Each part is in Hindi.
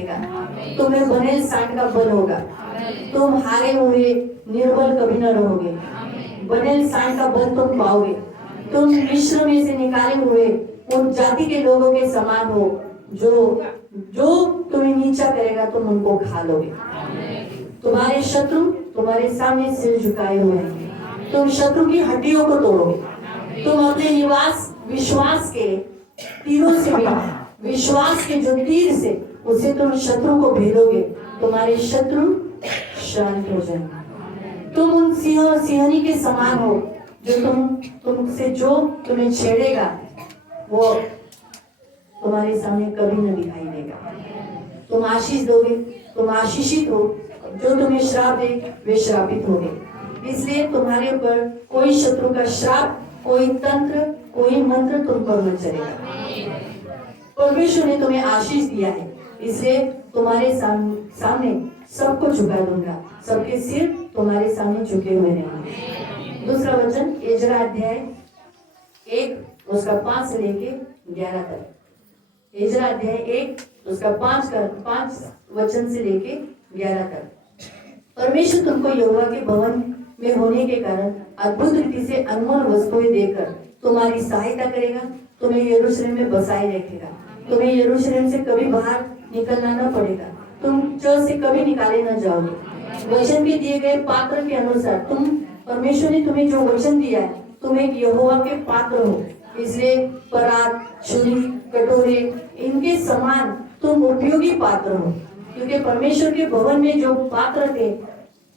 रहेगा। तुम्हें बने सांड का बल होगा। तुम हारे हुए निर्बल कभी न रहोगे। बने सांड का बल तुम पाओगे। तुम मिस्र में से निकाले हुए उन जाति के लोगों के समान हो जो जो तुम्हें नीचा करेगा तुम उनको खा लोगे। तुम्हारे शत्रु तुम्हारे सामने सिर झुकाए हुए हैं। तुम शत्रु की हड्डियों को तोड़ोगे। तुम अपने निवास विश्वास के तीरों से भी, विश्वास के जो तीर से उसे तुम शत्रु को भेदोगे। तुम्हारे शत्रु शांत हो जाएंगे। तुम उन सिंहनी के समान हो जो तुमसे जो तुम्हें छेड़ेगा वो तुम्हारे सामने कभी न दिखाई देगा। तुम आशीष दोगे, तुम आशीषित हो। जो तुम्हें श्राप दे वे श्रापित होंगे। इसलिए तुम्हारे ऊपर कोई शत्रु का श्राप, कोई तंत्र, कोई मंत्र तुम पर न चलेगा। परमेश्वर ने तुम्हें आशीष दिया है, इसलिए तुम्हारे सामने सबको झुका दूंगा। सबके सिर तुम्हारे सामने झुके हुए रहेंगे। दूसरा वचन एजरा अध्याय 1 उसका 5 से लेके 11 तक। एजरा अध्याय 1 उसका 5 वचन से लेके 11 तक। परमेश्वर तुमको यहोवा के भवन में होने के कारण अद्भुत रीति से अनमोल वस्तुएं देकर तुम्हारी सहायता करेगा। तुम्हें यरूशलेम में बसाए रखेगा। तुम्हें यरूशलेम से कभी बाहर निकलना न पड़ेगा। तुम चर से कभी निकाले न जाओगे। वचन के दिए गए पात्र के अनुसार तुम, परमेश्वर ने तुम्हें जो वचन दिया है, तुम एक यहोवा के पात्र हो। इसलिए परात, छुरी, कटोरे इनके समान तुम उपयोगी पात्र हो। क्योंकि परमेश्वर के भवन में जो पात्र थे,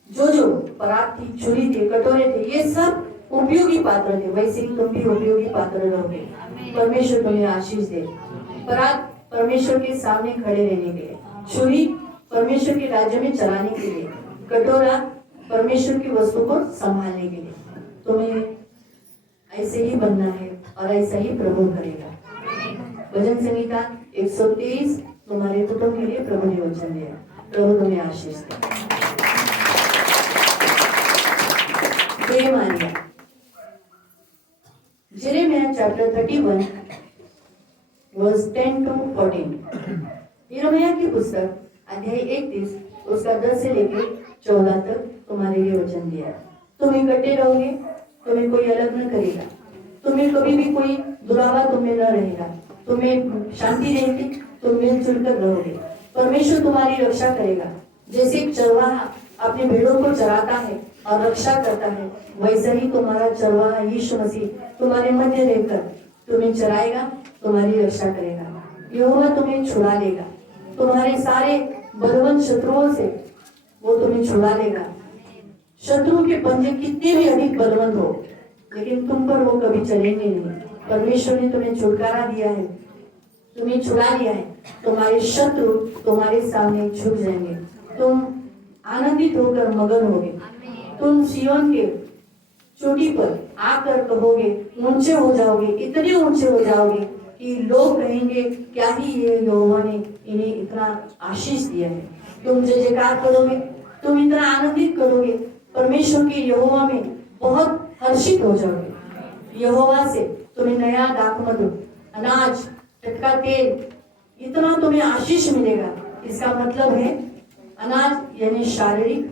जो परात थी, छुरी थे, कटोरे थे, ये सब उपयोगी पात्र थे। वैसे ही तुम भी उपयोगी पात्र रहोगे। परमेश्वर तुम्हें आशीष दे। परात परमेश्वर के सामने खड़े रहने के लिए, छुरी परमेश्वर के राज्य में चलाने के लिए, कटोरा परमेश्वर की वस्तु को संभालने के लिए। तुम्हें ऐसे ही बनना है और ऐसा ही प्रभु करेगा। भजन संहिता 123 तुम्हारे कुटुंब के लिए प्रभु ने वचन दिया। प्रभु तुम्हें आशीष दे। Jeremiah chapter 31 verse 10 to 14। यिर्मयाह की पुस्तक अध्याय 31 उसका 10 से लेकर 14 तक तुम्हारे लिए वचन दिया है। तुम इकट्ठे रहोगे, तुम्हें कोई अलग न करेगा। तुम्हें कभी भी कोई दुरावा तुम्हें न रहेगा। तुम्हें शांति रहेगी, तुम मिलजुल कर रहोगे। परमेश्वर तुम्हारी रक्षा करेगा। जैसे एक चरवाहा अपने भेड़ों को चराता है और रक्षा करता है, वैसा ही तुम्हारा चरवाहा यीशु मसीह तुम्हारे मध्य रहकर तुम्हें चराएगा, तुम्हारी रक्षा करेगा। यहोवा तुम्हें छुड़ा लेगा। तुम्हारे सारे बलवंत शत्रुओं से वो तुम्हें छुड़ा लेगा। शत्रु के पंजे कितने भी अधिक बलवंत हो, लेकिन तुम पर वो कभी चलेंगे नहीं। परमेश्वर ने तुम्हें छुटकारा दिया है, तुम्हें छुड़ा लिया है। तुम्हारे शत्रु तुम्हारे सामने झुक जाएंगे। तुम आनंदित होकर मगन होगे। तुम सियोन के चोटी पर आकर कहोगे, ऊंचे हो जाओगे, इतने ऊंचे हो जाओगे कि लोग कहेंगे क्या ही ये यहोवा ने इन्हें इतना आशीष दिया है। तुम जय जयकार करोगे, तुम इतना आनंदित करोगे, परमेश्वर के यहोवा में बहुत हर्षित हो जाओगे। यहोवा से तुम्हें नया दाखमधु, अनाज, टटका तेल, इतना तुम्हें आशीष मिलेगा। इसका मतलब है अनाज यानी शारीरिक,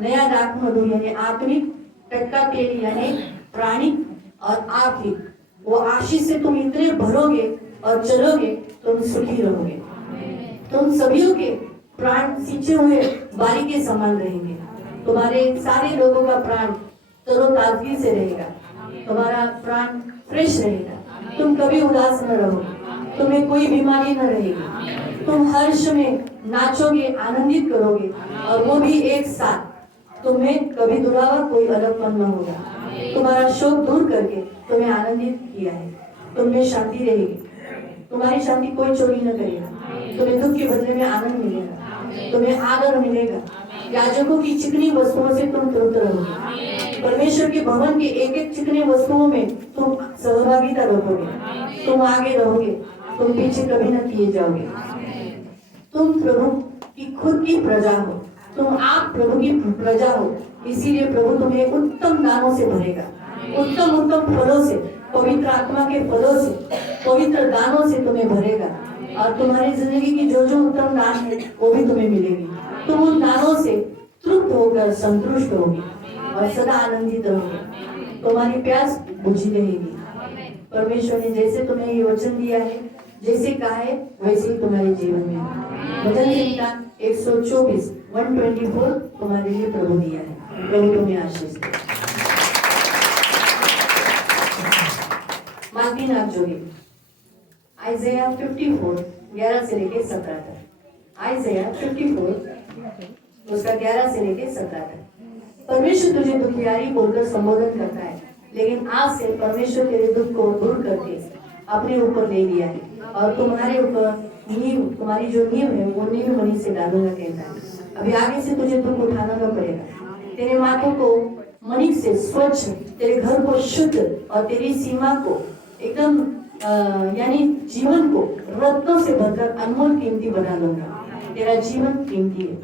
नया दाखमधु यानी आत्मिक, टटका तेल यानी प्राणिक और आर्थिक। वो आशीष से तुम इतने भरोगे और चलोगे, तुम सुखी रहोगे। तुम सभी के प्राण सींचे हुए बारी के समान रहेंगे। तुम्हारे सारे लोगों का प्राण तरोताजगी से रहेगा। तुम्हारा प्राण फ्रेश रहेगा। तुम कभी उदास न रहोगे। तुम्हें कोई बीमारी न रहेगी। तुम हर्ष में नाचोगे, आनंदित करोगे, और वो भी एक साथ। तुम्हें कभी दुरावा कोई अलगपन न होगा। तुम्हारा शोक दूर करके तुम्हें आनंदित किया है। तुम्हें शांति रहेगी। तुम्हारी शांति कोई चोरी न करेगा। तुम्हें दुख के बदले में आनंद मिलेगा। तुम्हें आदर मिलेगा। याजकों की चिकनी वस्तुओं से तुम तृप्त रहोगे। परमेश्वर के भवन के एक एक चिकनी वस्तुओं में तुम सहभागिता रखोगे। तुम आगे रहोगे, तुम पीछे कभी न किए जाओगे। तुम प्रभु की खुद की प्रजा हो। तुम आप प्रभु की प्रजा हो, इसीलिए प्रभु तुम्हें उत्तम दानों से भरेगा, उत्तम उत्तम फलों से, पवित्र आत्मा के फलों से, पवित्र दानों से तुम्हें भरेगा। और तुम्हारी जिंदगी की जो जो उत्तम दान है वो भी तुम्हें मिलेगी। तुम उन दानों से तृप्त होकर संतुष्ट होगी और सदा आनंदित रहोगे। तुम्हारी प्यास बुझी रहेगी। परमेश्वर ने जैसे तुम्हें ये वचन दिया है, जैसे कहा है, वैसे ही तुम्हारे जीवन में भजन संहिता 124 124 तुम्हारे लिए प्रभु दिया है। प्रभु तुम्हें आशीष दे। मालती नाग जोगी आइज़ाया 54 11 से लेके 17 तक। आइज़ाया 54 उसका 11 से लेके 17 तक। परमेश्वर तुझे दुखियारी बोलकर संबोधन करता है, लेकिन आज से परमेश्वर तेरे दुख को दूर करके अपने ऊपर ले लिया है और तुम्हारे ऊपर नींव, तुम्हारी जो नींव है वो नींव मणि से डालूंगा कहता है। अभी आगे से तुझे दुख उठाना न पड़ेगा। तेरे माथों को मणि से स्वच्छ, तेरे घर को शुद्ध और तेरी सीमा को एकदम यानी जीवन को रत्नों से भरकर अनमोल कीमती बना लूंगा। तेरा जीवन कीमती है,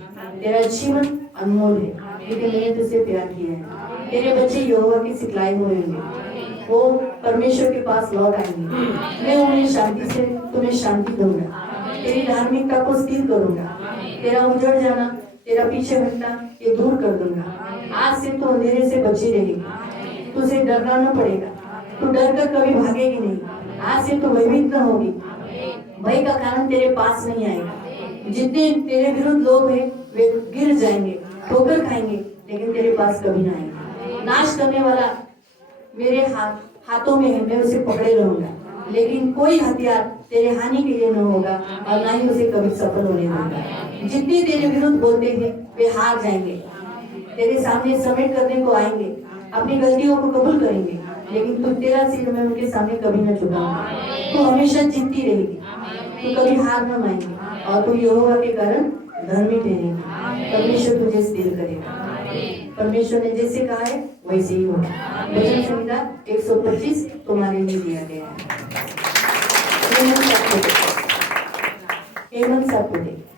तेरा जीवन अनमोल है, क्योंकि मैंने तुझसे प्यार किया है। तेरे बच्चे यहोवा की सिखलाई हुए होंगे, वो परमेश्वर के पास लौट आएंगे। मैं उन्हें शांति से तुम्हें शांति दूंगा, तेरी धार्मिकता को स्थिर करूंगा। तेरा उजड़ जाना, तेरा पीछे हटना ये दूर कर दूंगा। आज से तू अंधेरे से बची रहेगी, तुझे डरना न पड़ेगा, तू डर कर कभी भागेगी नहीं। आज से तू भयभीत न होगी, भय का कारण तेरे पास नहीं आएगा। जितने तेरे विरुद्ध लोग हैं वे गिर जाएंगे, ठोकर खाएंगे, लेकिन तेरे पास कभी ना आएंगे। नाश करने वाला मेरे हाथों में है, मैं उसे पकड़े रहूंगा, लेकिन कोई हथियार तेरे हानि के लिए न होगा और ना ही उसे कभी सफल होने दूंगा। जितने तेरे विरुद्ध बोलते हैं वे हार जाएंगे, तेरे सामने समेट करने को आएंगे, अपनी गलतियों को कबूल करेंगे, लेकिन तू तेरा सिर मैं उनके सामने कभी न झुकाऊंगा। तू हमेशा जीतती रहेगी, तू कभी हार न मानेगी और तू यहोवा के कारण धर्मी ठहरेगी। परमेश्वर तुझे स्थिर करेगा। परमेश्वर ने जैसे कहा है वैसे ही होगा। भजन संहिता 125 तुम्हारे लिए दिया गया है।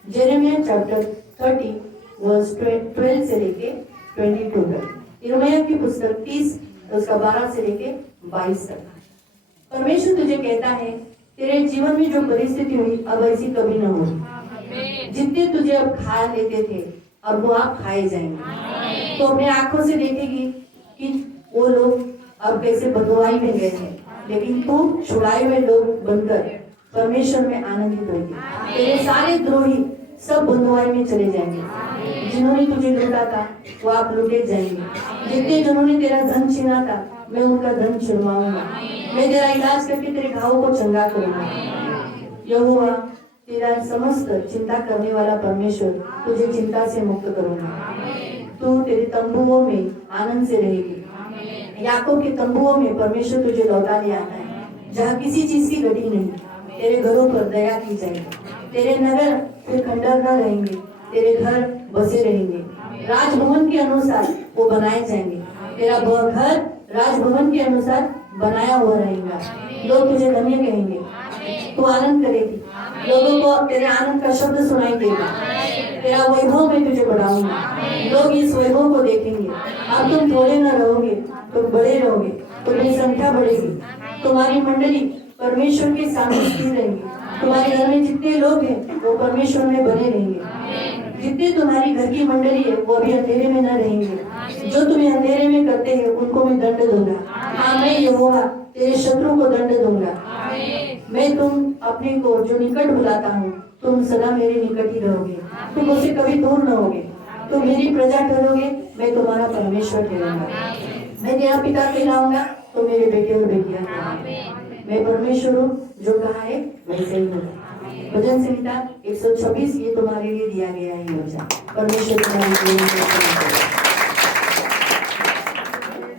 जेरेमिया चैप्टर 30 वर्स 12 से लेके 22 तक। यिर्मयाह की पुस्तक 30 उसका 12 से लेके 22 तक। परमेश्वर तुझे कहता है, तेरे जीवन में जो परिस्थिति हुई अब ऐसी कभी न होगी। जितने तुझे अब खा लेते थे अब वो आप खाए जाएंगे। तो अपने आंखों से देखेगी कि वो लोग अब कैसे बदुआई में गए हैं, लेकिन तू छुड़ाए हुए लोग बनकर परमेश्वर में आनंदित होगी। तेरे सारे द्रोही सब बंधुआई में चले जाएंगे। जिन्होंने तुझे लूटा था वो आप लूटे जाएंगे। जितने जिन्होंने तेरा धन छीना था मैं उनका धन छुड़वाऊंगा। मैं तेरा इलाज करके तेरे घावों को चंगा करूंगा। यहोवा तेरा समस्त चिंता करने वाला परमेश्वर तुझे चिंता से मुक्त करूंगा। तू तेरे तंबुओं में आनंद से रहेगी। याकूब के तंबुओं में परमेश्वर तुझे लौटा ले आता है, जहाँ किसी चीज की गति नहीं। तेरे घरों पर दया की जाएगी। तेरे नगर फिर खंडर न रहेंगे, तेरे घर बसे रहेंगे। राजभवन के अनुसार वो बनाए जाएंगे। तेरा घर राजभवन के अनुसार बनाया हुआ रहेगा। लोग तुझे धन्य कहेंगे, तू आनंद करेगी। लोगों को तेरे आनंद का शब्द सुनाई देगा। तेरा वैभव में तुझे बढ़ाऊंगा। लोग इस वैभव को देखेंगे। अब तुम थोड़े न रहोगे, तुम बड़े रहोगे, तुम्हारी संख्या बढ़ेगी। तुम्हारी मंडली परमेश्वर के सामने स्थिर रहेंगी। तुम्हारे घर में जितने लोग हैं वो परमेश्वर में बने रहेंगे। जितने तुम्हारी घर की मंडली है वो अभी अंधेरे में न रहेंगे। जो तुम्हें अंधेरे में करते हैं उनको मैं दंड दूंगा। हाँ, मैं यहोवा तेरे शत्रु को दंड दूंगा। मैं तुम अपने को जो निकट बुलाता हूँ, तुम सदा मेरे निकट ही रहोगे। तुम मुझसे कभी दूर न होगे। तुम मेरी प्रजा ठहरोगे, मैं तुम्हारा परमेश्वर ठहरूंगा। मैं तेरा पिता कहलाऊंगा, तो मेरे बेटे और बेटियां कहलाएंगे। मैं परमेश्वर हूँ, जो कहा है वैसे ही होगा। भजन संहिता 126 ये तुम्हारे लिए दिया गया है वचन। परमेश्वर तुम्हारी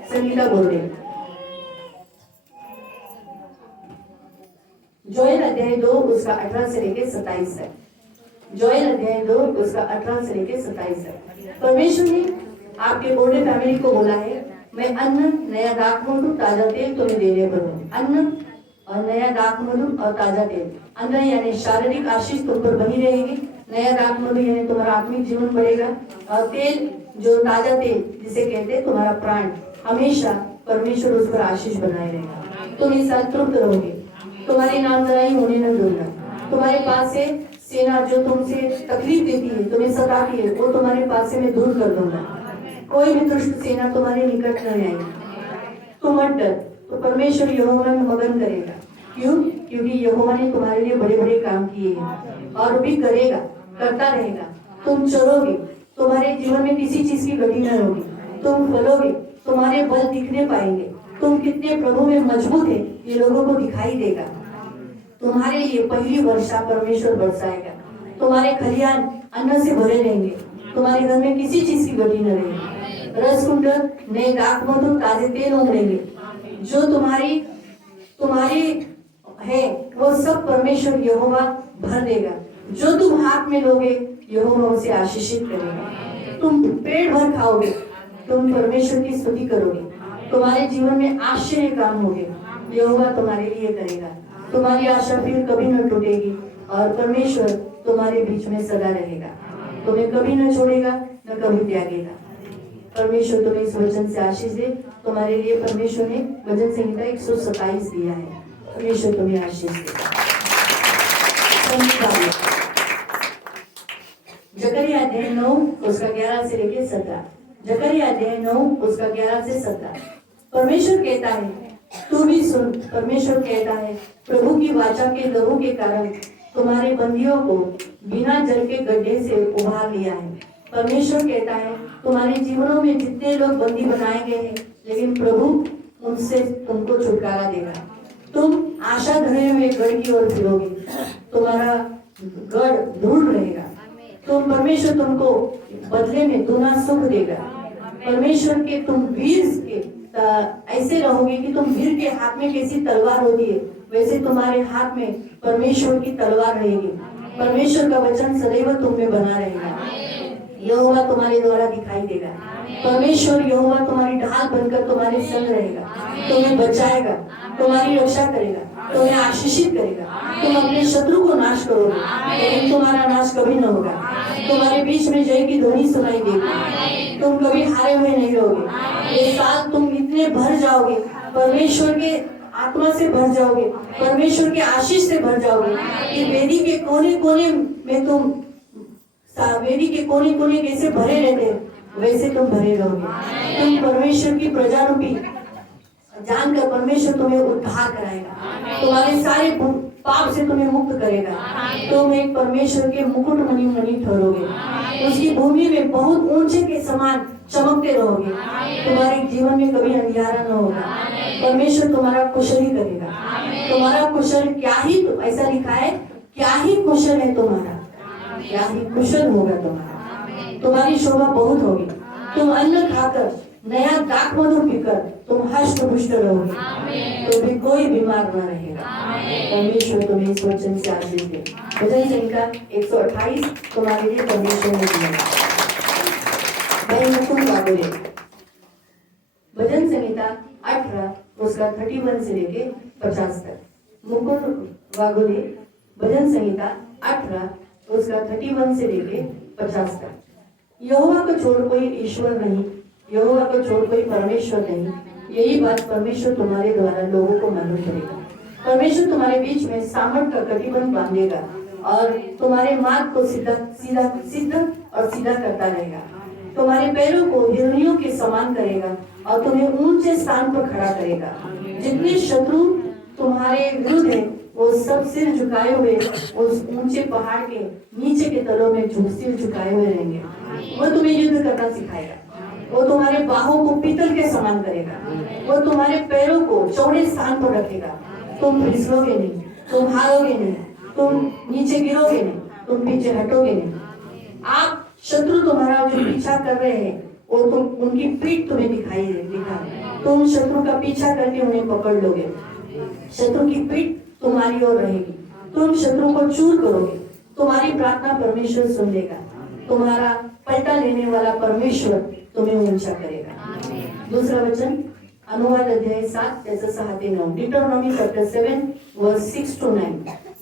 संहिता बोल रहे। जोएल अध्याय 2 उसका 18 से लेके 27 तक। जोएल अध्याय 2 उसका 18 से लेके 27 तक। परमेश्वर ने आपके बोर्डे फैमिली को बोला है, मैं अन्न, नया दाखमधु, ताजा तेल तुम्हें देने पर हूँ। अन्न और नया दाखमधु और ताजा तेल। अन्न यानी शारीरिक आशीष तुम पर बनी रहेगी। नया दाखमधु यानी तुम्हारा आत्मिक जीवन बढ़ेगा। और तेल जो ताजा तेल जिसे कहते हैं तुम्हारा प्राण, हमेशा परमेश्वर उस पर आशीष बनाए रहेगा। तुम इस साल तृप्त रहोगे। तुम्हारी नामधराई होने न दूंगा। तुम्हारे पास से सेना जो तुमसे तकलीफ देती है, तुम्हें सताती है, वो तुम्हारे पास से मैं दूर कर दूंगा। कोई भी दुष्ट सेना तुम्हारे निकट नहीं आएगी। तुम मत डर, तो परमेश्वर यहोवा में मगन करेगा। क्यों? क्योंकि यहोवा ने तुम्हारे लिए बड़े बड़े काम किए हैं और भी करेगा, करता रहेगा। तुम चलोगे, तुम्हारे जीवन में किसी चीज की गति न होगी। तुम फलोगे, तुम्हारे बल दिखने पाएंगे। तुम कितने प्रभु में मजबूत है ये लोगों को दिखाई देगा। तुम्हारे लिए पहली वर्षा परमेश्वर बरसाएगा। तुम्हारे खलियान अन्न से भरे रहेंगे। तुम्हारे घर में किसी चीज की गति न रहेगी। रस कुंडल नए दाखमधु ताजे तेल उमड़ेंगे। जो तुम्हारी है वो सब परमेश्वर यहोवा भर देगा। जो तुम हाथ में लोगे यहोवा उसे आशीषित करेगा। तुम पेट भर खाओगे, तुम परमेश्वर की स्तुति करोगे। तुम्हारे जीवन में आश्चर्य काम होंगे, यहोवा तुम्हारे लिए करेगा। तुम्हारी आशा फिर कभी न टूटेगी और परमेश्वर तुम्हारे बीच में सदा रहेगा। तुम्हें कभी न छोड़ेगा न कभी त्यागेगा। परमेश्वर तुम्हें इस वचन से आशीष दे। तुम्हारे लिए परमेश्वर ने भजन संहिता 127 दिया है। परमेश्वर तुम्हें आशीष दे। जकरिया अध्याय 9 उसका 11 से लेके 17। जकरिया अध्याय 9 उसका 11 से 17। परमेश्वर कहता है, तू भी सुन। परमेश्वर कहता है, प्रभु की वाचा के लहू के कारण तुम्हारे बंदियों को बिना जल के गड्ढे से उभार लिया है। परमेश्वर कहता है, तुम्हारे जीवनों में जितने लोग बंदी बनाए गए हैं, लेकिन प्रभु उनसे तुमको छुटकारा देगा। तुम आशा धरे हुए गढ़ की ओर फिरोगे। तुम्हारा गढ़ दृढ़ रहेगा। तुम परमेश्वर तुमको बदले में दुना सुख देगा। परमेश्वर के तुम वीर के ऐसे रहोगे कि तुम वीर के हाथ में कैसी तलवार होती है, वैसे तुम्हारे हाथ में परमेश्वर की तलवार रहेगी। परमेश्वर का वचन सदैव तुम में बना रहेगा। यहोवा तुम्हारे द्वारा दिखाई देगा। परमेश्वर यहोवा तुम्हारी ढाल बनकर तुम्हारे संग रहेगा, तुम्हें बचाएगा, तुम्हारी रक्षा करेगा, तुम्हें आशीषित करेगा। तुम अपने शत्रु को नाश करोगे, लेकिन तुम्हारा नाश कभी न होगा। तुम्हारे बीच में जय की ध्वनि सुनाई देगी। तुम कभी हारे हुए नहीं रहोगे। ये साल तुम इतने भर जाओगे, परमेश्वर के आत्मा से भर जाओगे, परमेश्वर के आशीष से भर जाओगे कि वेदी के कोने कोने में वेदी के कोने कोने कैसे भरे रहते हैं, वैसे तुम भरे रहोगे। तुम परमेश्वर की प्रजा रूपी जानकर परमेश्वर तुम्हें उद्धार कराएगा। तुम्हारे सारे पाप से तुम्हें मुक्त करेगा। तुम एक परमेश्वर के मुकुट मणि ठहरोगे। उसकी भूमि में बहुत ऊंचे के समान चमकते रहोगे। तुम्हारे जीवन में कभी अंधियारा न होगा। परमेश्वर तुम्हारा कुशल ही करेगा। तुम्हारा कुशल क्या ही, ऐसा लिखा है, क्या ही कुशल है तुम्हारा, क्या ही कुशल होगा तुम्हारा। तुम्हारी शोभा बहुत होगी। तुम अन्न खाकर नया दाखमधु पीकर तुम हष्ट पुष्ट रहोगे, तो भी कोई बीमार न रहेगा। परमेश्वर तुम्हें इस वचन से आशीष दे। भजन संहिता 128 तुम्हारे लिए परमेश्वर ने दिया। भाई मुकुंद वागोले, भजन संहिता 18 उसका 31 से लेके 50 तक। मुकुंद वागोले भजन संहिता 18 उसका 31 से लेके 50 तक। यहोवा को छोड़ कोई ईश्वर नहीं, यहोवा को छोड़ कोई परमेश्वर नहीं। यही बात परमेश्वर तुम्हारे द्वारा लोगों को मालूम करेगा। परमेश्वर तुम्हारे बीच में सामर्थ का कटिबंध बांधेगा और तुम्हारे मार्ग को सीधा करता रहेगा। तुम्हारे पैरों को हिरणियों के समान करेगा और तुम्हें ऊंचे स्थान पर खड़ा करेगा। जितने शत्रु तुम्हारे विरुद्ध है, वो सब सिर झुकाए हुए उस ऊंचे पहाड़ के नीचे के तलों में सिर झुकाए हुए रहेंगे। वो तुम्हें युद्ध करना सिखाएगा। वो तुम्हारे बाहों को पीतल के समान करेगा। वो तुम्हारे पैरों को चौड़े स्थान पर रखेगा। तुम फिसलोगे नहीं, तुम हारोगे नहीं, तुम नीचे गिरोगे नहीं, तुम पीछे हटोगे नहीं। आप शत्रु तुम्हारा जो पीछा कर रहे हैं, वो तुम उनकी पीठ तुम्हें दिखा। तुम शत्रु का पीछा करके उन्हें पकड़ लोगे। शत्रु की पीठ तुम्हारी ओर रहेगी। तुम शत्रु को चूर करोगे। तुम्हारी प्रार्थना परमेश्वर सुन लेगा। तुम्हारा पलटा लेने वाला परमेश्वर तुम्हें ऊंचा करेगा। दूसरा वचन अनुवाद अध्याय 7 त्याचं 6 ते 9। डिटरनॉमी चैप्टर 7 वर्स 6 to 9।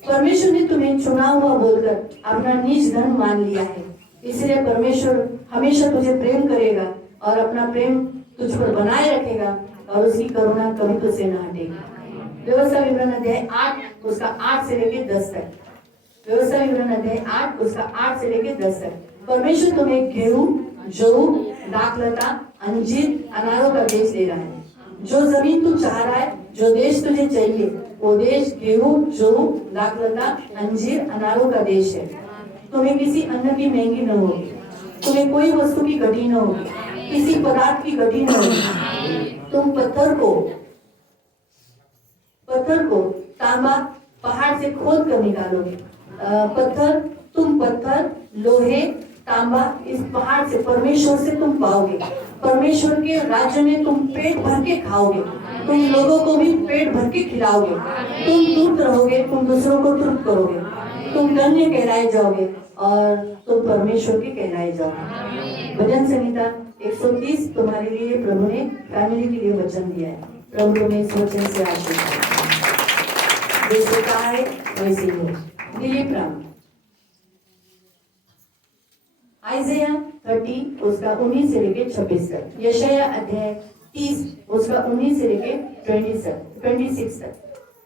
परमेश्वर ने तुम्हें चुना हुआ बोलकर अपना निज धन मान लिया है, इसलिए परमेश्वर हमेशा तुझे प्रेम करेगा और अपना प्रेम तुझ पर बनाए रखेगा और उसकी करुणा कभी तुझसे न हटेगी। व्यवस्था विवरण अध्याय 8 उसका 8 से लेकर 10 तक। व्यवस्था विवरण अध्याय 8 उसका 8 से लेके 10 तक। परमेश्वर तुम्हें गेहूं, जौ, दाखलता, अंजीर, अनारों का देश दे रहा है। जो जमीन तू चाह रहा है, जो देश तुझे चाहिए, वो देश गेहूं, जौ, दाखलता, अंजीर, अनारों का देश है। तुम्हें किसी अन्न की महंगी न होगी, तुम्हें कोई वस्तु की घटी न होगी, किसी पदार्थ की घटी न होगी। तुम पत्थर को तांबा पहाड़ से खोद कर निकालोगे। तुम पत्थर, लोहे, तांबा इस पहाड़ से, परमेश्वर से तुम पाओगे। परमेश्वर के राज्य में तुम पेट भर के खाओगे, तुम लोगों को भी पेट भर के खिलाओगे। तुम तृप्त रहोगे, तुम दूसरों को तृप्त करोगे, तुम धन्य कहलाए जाओगे और तुम परमेश्वर के कहलाए जाओगे। भजन संहिता 130 तुम्हारे लिए प्रभु ने फैमिली के लिए वचन दिया है। प्रभु तुम्हें इस वचन से आशीष दे। जैसे कहा है वैसे ही हो। दिलीप राम। आइज़ाया 30 उसका 19 से लेके 26 तक। यशाया अध्याय 30 उसका 19 से लेके 26 तक।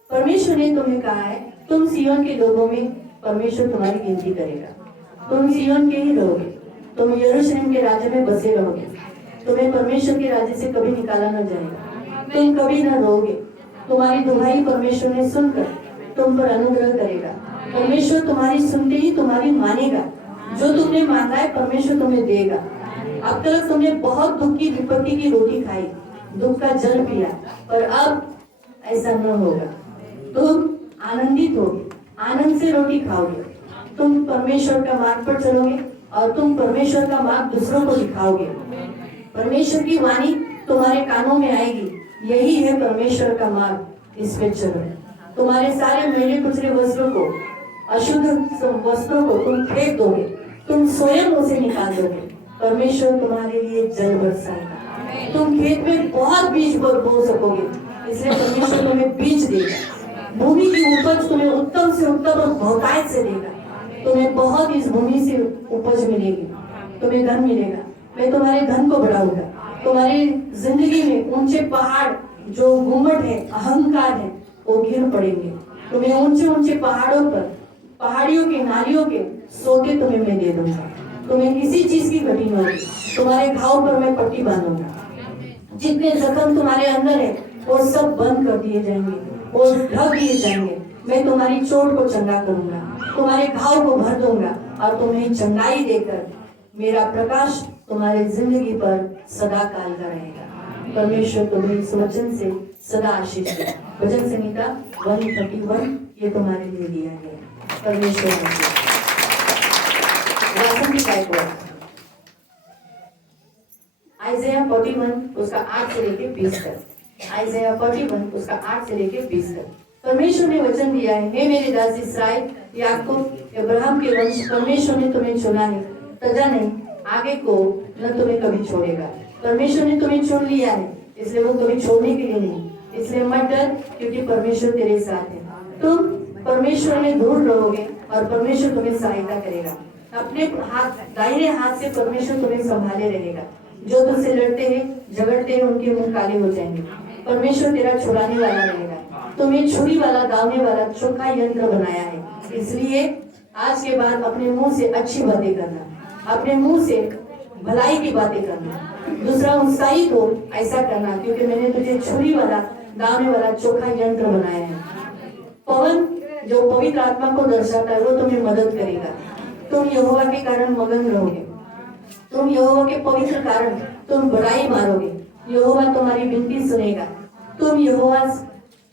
परमेश्वर ने तुम्हें कहा है, तुम सियोन के लोगों में परमेश्वर तुम्हारी गिनती करेगा। तुम सियोन के ही रहोगे, तुम यरूशलेम के राज्य में बसे रहोगे। तुम्हें परमेश्वर के राज्य से कभी निकाला न जाएगा, तुम कभी न रोगे। तुम्हारी दुहाई परमेश्वर ने सुनकर तुम पर अनुग्रह करेगा। परमेश्वर तुम्हारी सुनते ही तुम्हारी मानेगा। जो तुमने मांगा है परमेश्वर तुम्हें देगा। अब तक तुमने बहुत दुख की विपत्ति की रोटी खाई, दुख का जल पिया, पर अब ऐसा न होगा। तुम आनंदित होगे, आनंद से रोटी खाओगे। तुम परमेश्वर का मार्ग पर चलोगे और तुम परमेश्वर का मार्ग दूसरों को दिखाओगे। परमेश्वर की वाणी तुम्हारे कानों में आएगी, यही है परमेश्वर का मार्ग, इस पे चलो। तुम्हारे सारे मैले कुचले वस्त्रों को, अशुद्ध वस्त्रों को तुम फेंक दोगे, तुम स्वयं उसे निकाल दोगे। परमेश्वर तुम्हारे लिए जल बरसाएगा, तुम खेत में बहुत बीज बो सकोगे, इसलिए परमेश्वर तुम्हें बीज देगा। भूमि की उपज तुम्हें उत्तम से उत्तम और बहुतायत से देगा। तुम्हें बहुत इस भूमि से उपज मिलेगी, तुम्हें धन मिलेगा। मैं तुम्हारे धन को बढ़ाऊंगा। तुम्हारी जिंदगी में ऊंचे पहाड़ जो घुमट है, अहंकार है, वो गिर पड़ेंगे। तुम्हें ऊंचे ऊंचे पहाड़ों पर, पहाड़ियों के नालियों के सोते तुम्हें मैं दे दूंगा। तुम्हें किसी चीज की घटी न होगी। तुम्हारे घाव पर मैं पट्टी बांधूंगा। जितने जख्म तुम्हारे अंदर है वो सब बंद कर दिए जाएंगे, वो ढक दिए जाएंगे। मैं तुम्हारी चोट को चंगा करूंगा, तुम्हारे घाव को भर दूंगा और तुम्हें चंगाई देकर मेरा प्रकाश तुम्हारी जिंदगी पर सदा काल का रहेगा। परमेश्वर तुम्हें इस वचन से सदा आशीष दे। भजन संहिता 131 ये तुम्हारे लिए दिया गया। परमेश्वर आइज़ाया 41 उसका 8 से लेके 20 तक। आइज़ाया 41 उसका 8 से लेके 20 तक। परमेश्वर ने वचन दिया है, हे मेरे दास इस्राएल, याकूब, अब्राहम के वंश, परमेश्वर ने तुम्हें चुना है, तजा नहीं, आगे को न तुम्हें कभी छोड़ेगा। परमेश्वर ने तुम्हें चुन लिया है, इसलिए वो कभी छोड़ने के लिए नहीं। इसलिए मत डर, क्योंकि परमेश्वर तेरे साथ है। तुम परमेश्वर में दूर रहोगे और परमेश्वर तुम्हें सहायता करेगा। अपने हाथ, दाहिने हाथ से परमेश्वर तुम्हें संभाले रहेगा। जो तुझसे लड़ते हैं, झगड़ते हैं, उनके मुंह काले हो जाएंगे। परमेश्वर तेरा छुड़ाने वाला रहेगा। तुम्हें छुरी वाला, दावने वाला चोखा यंत्र बनाया है। इसलिए आज के बाद अपने मुंह से अच्छी बातें करना, अपने मुंह से भलाई की बातें करना, दूसरा उत्साहित हो ऐसा करना, क्योंकि मैंने तुझे छुरी वाला, दावने वाला चोखा यंत्र बनाया है। पवन जो पवित्र आत्मा को दर्शाता है वो तुम्हें मदद करेगा। तुम यहोवा के कारण मगन रहोगे, तुम यहोवा के पवित्र कारण तुम बड़ाई मारोगे। यहोवा तुम्हारी विनती सुनेगा।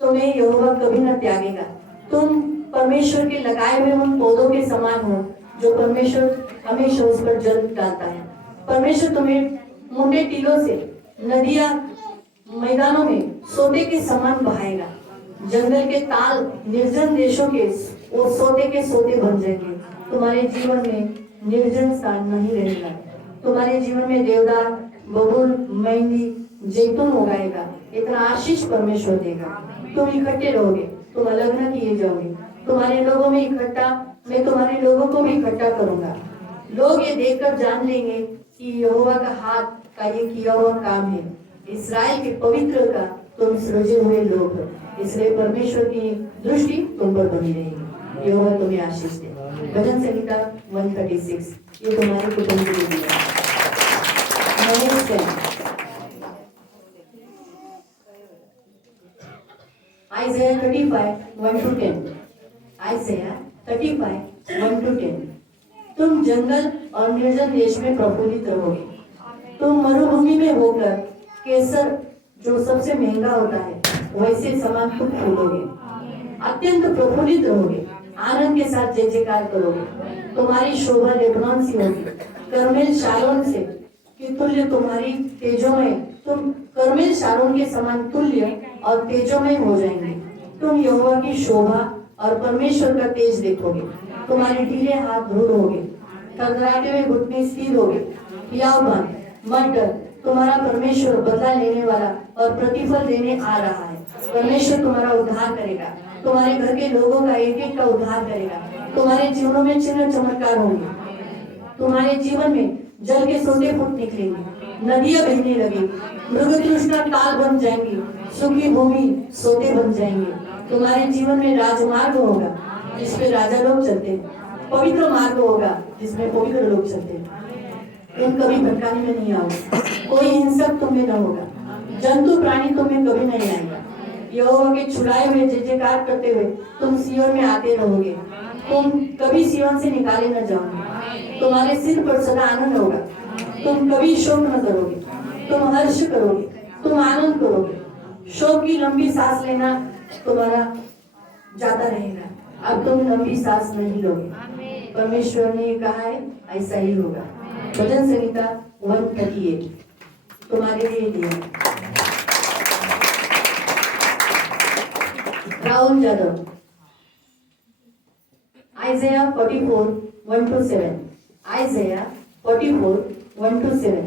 तुम्हें यहोवा कभी न त्यागेगा। तुम परमेश्वर के लगाए हुए उन पौधों के समान हो जो परमेश्वर हमेशा उस पर जल डालता है। परमेश्वर तुम्हें मुंडे टीलों से, नदियां मैदानों में सोते के समान बहाएगा। जंगल के ताल निर्जन देशों के वो सोते के सोते बन जाएंगे। तुम्हारे जीवन में निर्जन स्थान नहीं रहेगा। तुम्हारे जीवन में देवदार, बबूल, मेहंदी, जैतून उगाएगा। इतना आशीष परमेश्वर देगा। तुम इकट्ठे रहोगे, तुम अलग न किए जाओगे। तुम्हारे लोगों में इकट्ठा, मैं तुम्हारे लोगों को भी इकट्ठा करूंगा। लोग ये देखकर जान लेंगे कि यहोवा का हाथ का ये किया हुआ काम है। इस्राएल के पवित्र का तुम सृजे हुए लोग हो। इसलिए परमेश्वर की दृष्टि तुम पर बनी रहेगी। यहोवा तुम्हें आशीष दे। भजन संहिता 136 ये तुम्हारे कुटुंब के लिए दिया है। Mahesh Sen, Isaiah 35 1 to 10, Isaiah 35 1 to 10। तुम जंगल और निर्जन देश में प्रफुल्लित रहोगे। तुम मरुभूमि में होकर केसर जो सबसे महंगा होता है वैसे समान तुम फूलोगे। अत्यंत प्रफुल्लित रहोगे, आनंद के साथ जय जयकार करोगे। तुम्हारी शोभा लेबनोन सी होगी, कर्मेल शारोन से कि तुल्य तुम्हारी तेजोमय, तुम कर्मेल शारोन के समान तुल्य और तेजोमय हो जाएंगे। तुम यहोवा की शोभा और परमेश्वर का तेज देखोगे। तुम्हारे ढीले हाथ दृढ़ होंगे, थरथराते हुए घुटने स्थिर होंगे। हियावबन मत डर, तुम्हारा परमेश्वर बदला लेने वाला और प्रतिफल देने आ रहा है। परमेश्वर तुम्हारा उद्धार करेगा, तुम्हारे घर के लोगों का एक एक का उद्धार करेगा। तुम्हारे जीवनों में चिन्ह चमत्कार होंगे। तुम्हारे जीवन में जल के सोते फूट निकलेंगे, नदियां बहने लगेंगी, मृग तृष्णा ताल बन जाएंगी, सूखी भूमि सोते बन जाएंगे। तुम्हारे जीवन में राजमार्ग होगा जिसपे राजा लोग चलते हैं, पवित्र मार्ग होगा जिसमें पवित्र लोग चलते हैं। तुम कभी भटकाने में नहीं आओगे, कोई हिंसक तुम्हें न होगा, जंतु प्राणी तुम्हें कभी नहीं आएगा। यहोवा के छुड़ाए हुए जय जयकार करते हुए तुम सियोन में आते रहोगे। तुम कभी सियोन से निकाले न जाओगे। तुम्हारे सिर पर सदा आनंद होगा, तुम कभी शोक न करोगे। तुम हर्ष करोगे, तुम आनंद करोगे। शोक की लंबी सांस लेना तुम्हारा जाता रहेगा, अब तुम लंबी सांस नहीं लोगे। परमेश्वर ने कहा है ऐसा ही होगा। भजन संहिता 138 तुम्हारे लिए दिया। Rahul Yadav, Isaiah 44 1 to 7, Isaiah 44 1 to 7।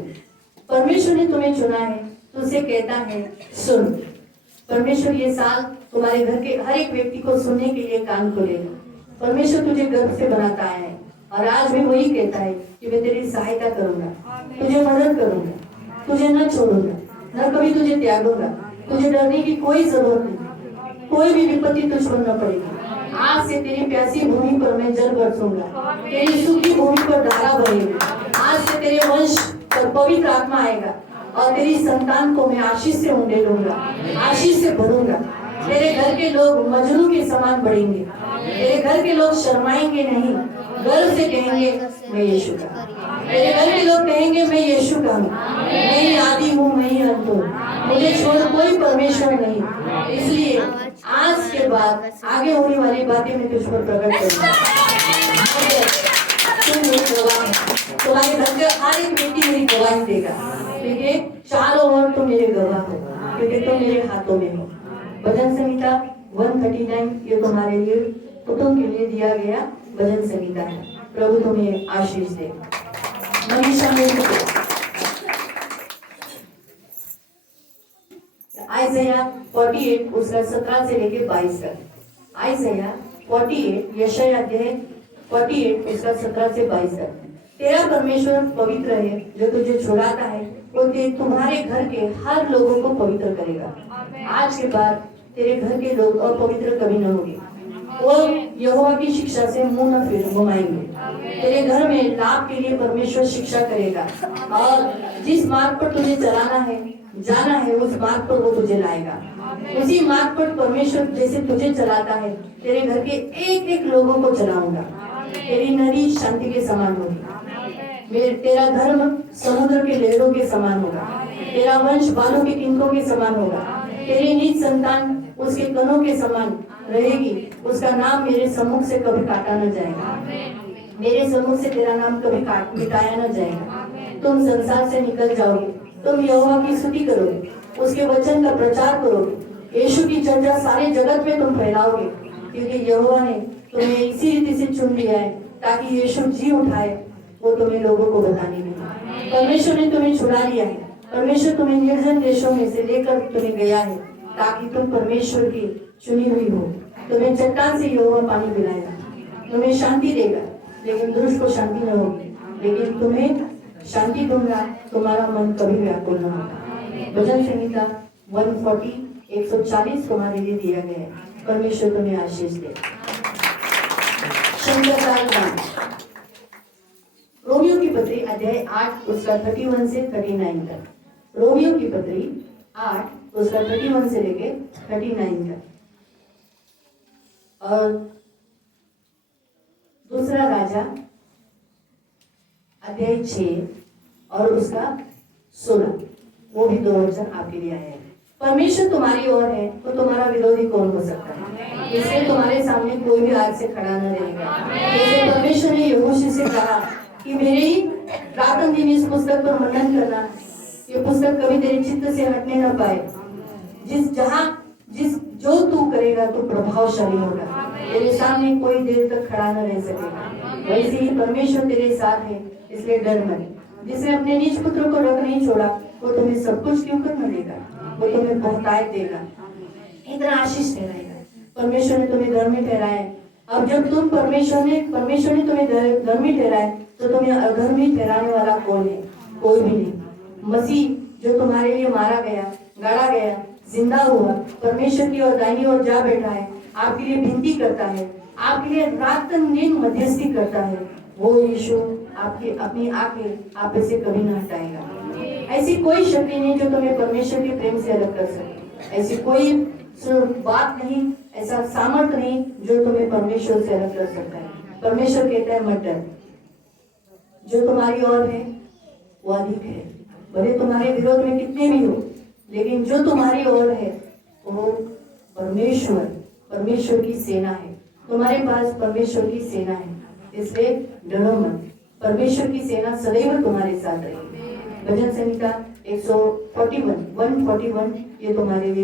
परमेश्वर ने तुम्हें चुना है, तुझसे कहता है सुन। परमेश्वर ये साल तुम्हारे घर के हर एक व्यक्ति को सुनने के लिए कान खोलेगा। परमेश्वर तुझे गर्भ से बनाता है और आज भी वही कहता है कि मैं तेरी सहायता करूंगा, तुझे मदद करूंगा, तुझे न छोड़ूंगा, न कभी तुझे त्यागूंगा। तुझे डरने की कोई जरूरत नहीं, कोई भी विपत्ति तुझ पर न पड़ेगी। आज से तेरी प्यासी भूमि पर मैं जल बरसूंगा, तेरी सूखी भूमि पर धारा बहेगी। आज से तेरे वंश पर पवित्र आत्मा आएगा और तेरी संतान को मैं आशीष से उंडेलूंगा, आशीष से भरूंगा। तेरे घर के लोग मजनू के समान बढ़ेंगे, तेरे घर के लोग शर्माएंगे नहीं, गर्व से कहेंगे मैं यीशु का। तेरे घर के लोग कहेंगे मैं यीशु का हूँ, मैं ही आदि हूँ, मैं ही अंत हूँ, मुझे छोड़ कोई परमेश्वर नहीं। इसलिए आज के बाद आगे होने वाली बातें मैं तुझ पर प्रकट करूंगा। तुम मेरी गवाह है, तुम्हारे घर का हर एक बेटी मेरी गवाही देगा। क्योंकि चारों ओर तुम मेरे गवाह हो, क्योंकि तुम मेरे हाथों में हो। भजन संहिता 139 ये तुम्हारे लिए कुटुंब के लिए दिया गया भजन संहिता है। प्रभु तुम्हें आशीष दे। मनीषा आइज़ाया 48 उसका 17 से लेके 22 तक। आइज़ाया 48 यशायाह अध्याय 48 उसका 17 से 22 तक। तेरा परमेश्वर पवित्र है, जो तुझे छुड़ाता है वो तुम्हारे घर के हर लोगों को पवित्र करेगा। आज के बाद तेरे घर के लोग अपवित्र कभी न होंगे, वो यहोवा की शिक्षा से मुंह न फिर घुमाएंगे। तेरे घर में लाभ के लिए परमेश्वर शिक्षा करेगा और जिस मार्ग पर तुझे चलाना है, जाना है, उस मार्ग पर वो तुझे लाएगा। उसी मार्ग पर परमेश्वर जैसे तुझे चलाता है, तेरे घर के एक एक लोगों को चलाऊंगा। तेरी नदी शांति के समान होगी, तेरा धर्म समुद्र के लहरों के समान होगा, तेरा वंश बालों के किंकों के समान होगा, तेरी नीच संतान उसके कनों के समान रहेगी। उसका नाम मेरे सम्मुख से कभी काटा न जाएगा, मेरे सम्मुख से तेरा नाम कभी मिटाया न जाएगा। तुम संसार से निकल जाओगे, तुम यहोवा की स्तुति करोगे, उसके वचन का प्रचार करोगे। यीशु की चर्चा सारे जगत में तुम फैलाओगे, क्योंकि यहोवा ने तुम्हें इसी रीति से चुन लिया है ताकि यीशु जी उठाए वो तुम्हें लोगों को बताने में। परमेश्वर ने तुम्हें छुड़ा लिया है, परमेश्वर तुम्हें निर्जन देशों में से लेकर तुम्हें गया है ताकि तुम परमेश्वर की चुनी हुई हो। तुम्हें चट्टान से यहोवा पानी पिलाएगा, तुम्हें शांति देगा, लेकिन दुष्ट को शांति न होगी, लेकिन तुम्हें शांति दूंगा, तुम्हारा मन कभी व्याकुल न होगा। भजन संहिता 140 तुम्हारे लिए दिया गया है। परमेश्वर तुम्हें आशीष दे। शंकरलाल राम। रोमियो की पत्री अध्याय 8 उसका 31 से 39 तक। रोमियो की पत्री 8 उसका 31 से लेके 39 तक। और दूसरा राजा अध्याय 6 और उसका 16, वो भी 2 वचन आपके लिए आए हैं। परमेश्वर तुम्हारी ओर है तो तुम्हारा विरोधी कौन हो सकता है? इसलिए तुम्हारे सामने कोई भी आग से खड़ा न रहेगा। जैसे परमेश्वर ने यहोशू से कहा कि मेरे ही रातन दिन इस पुस्तक पर मनन करना, ये पुस्तक कभी तेरे चित्त से हटने न पाए। जिस जो तू करेगा तो प्रभावशाली होगा, तेरे सामने कोई देर तक खड़ा न रह सकेगा। वैसे ही परमेश्वर तेरे साथ है, इसलिए डर मत। जिसने अपने निज पुत्र को रख नहीं छोड़ा, वो तुम्हें सब कुछ क्यों कर न देगा? वो तुम्हें बहुतायत देगा, इतना आशीष ठहराएगा। परमेश्वर ने तुम्हें धर्मी ठहराया। अब जब परमेश्वर ने तुम्हें धर्मी ठहराया, तो तुम्हें अधर्मी ठहराने वाला कौन है? कोई भी नहीं। मसीह जो तुम्हारे लिए मारा गया, गाड़ा गया, जिंदा हुआ, परमेश्वर की ओर दाहिनी ओर जा बैठा है, आपके लिए विनती करता है, आपके लिए रात दिन मध्यस्थी करता है। वो यीशु आपकी अपनी आंखें आप से कभी न हटाएगा। ऐसी कोई शक्ति नहीं जो तुम्हें परमेश्वर के प्रेम से अलग कर सके। ऐसी कोई बात नहीं, ऐसा सामर्थ्य नहीं जो तुम्हें परमेश्वर से अलग कर सकता है। परमेश्वर कहता है मत डर, जो तुम्हारी ओर है वो अधिक है। भले तुम्हारे विरोध में कितने भी हो, लेकिन जो तुम्हारी ओर है वो परमेश्वर की सेना है। तुम्हारे पास परमेश्वर की सेना है, इसलिए डरो मत। परमेश्वर की सेना सदैव तुम्हारे साथ रहेगी। भजन संहिता 141 ये तुम्हारे लिए